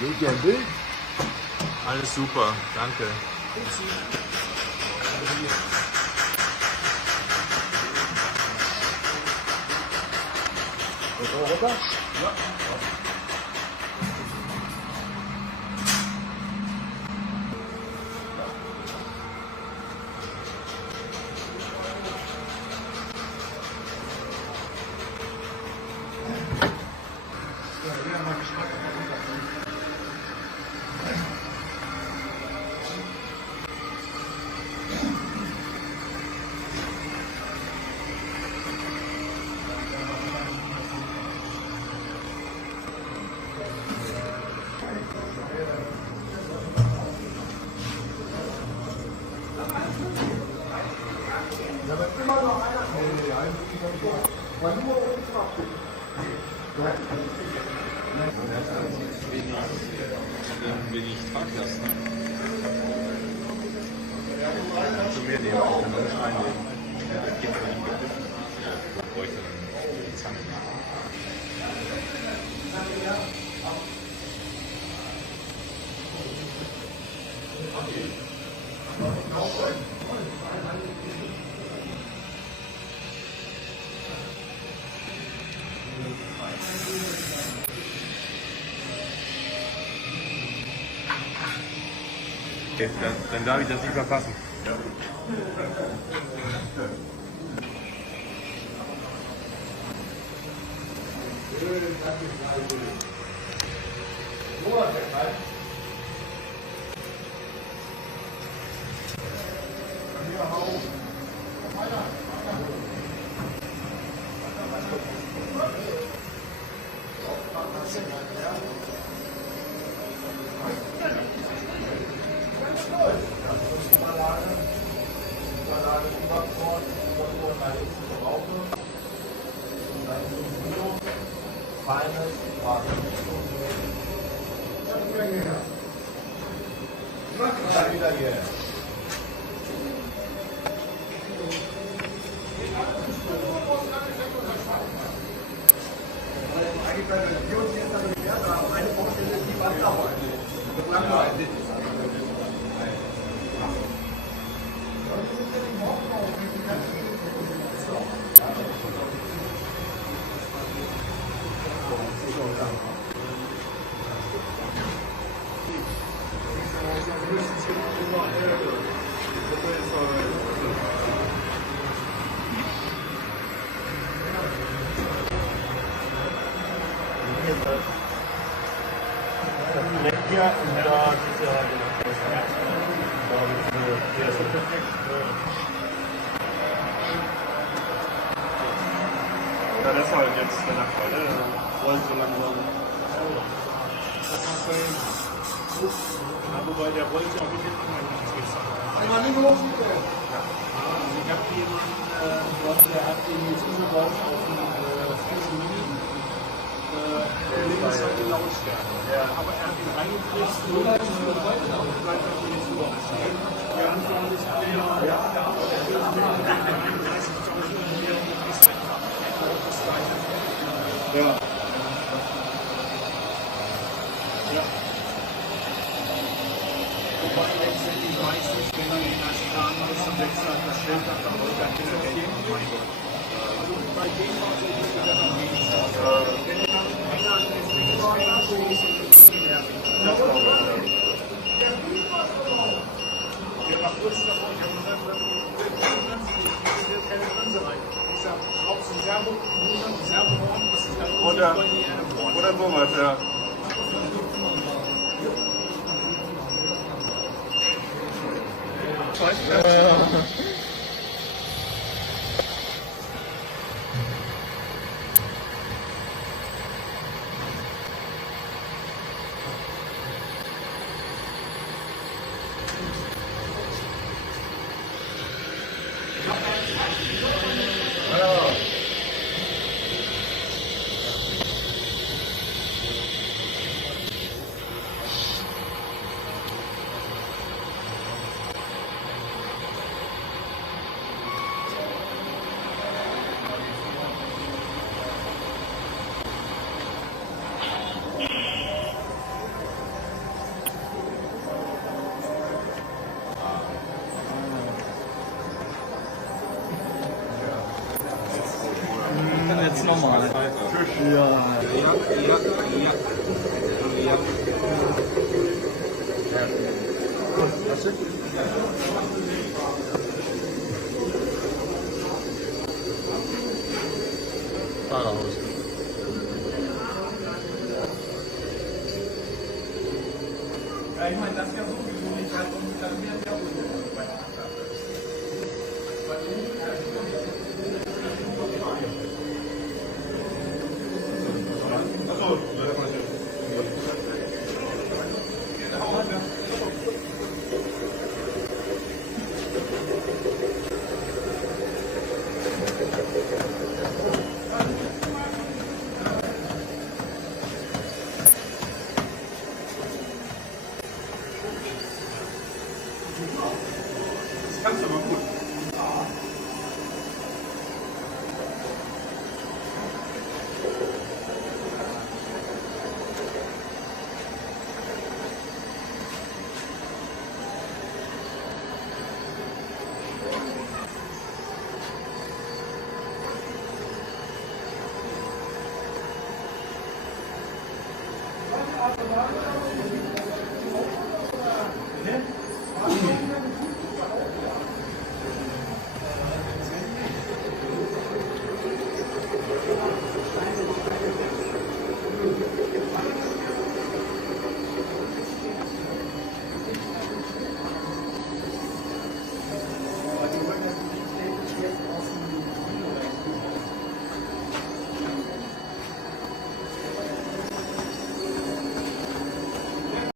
Seht ihr ein Bild? Alles super, danke. Runter? Ja. Wenig Traglasten. Zu mir nehmen, ich kann das reinlegen. Das geht aber nicht gebissen. Ich bräuchte dann die Zange. Okay, dann darf ich das nicht verpassen. Ja. Ja, und da sieht er halt der ist perfekt. Ja, das ist halt jetzt der Nachteil, ne? Rollt so langsam. Ja, wobei der rollt ja auch nicht hinten rein. Einmal nicht hoch, bitte. Ich habe jemanden, der hat den jetzt umgebaut auf einen Fusion Mini. Links halt die Lautstärke. Ja. Aber er hat ihn reingekriegt, so bleibt er jetzt überhaupt stehen. Der Anfang ist der ja. Oder sowas, ja. Jetzt normal. Fahrerhaus. Ja, ich meine, das ist ja sowieso nicht, und dann werden ja Das kannst du aber gut. Thank you.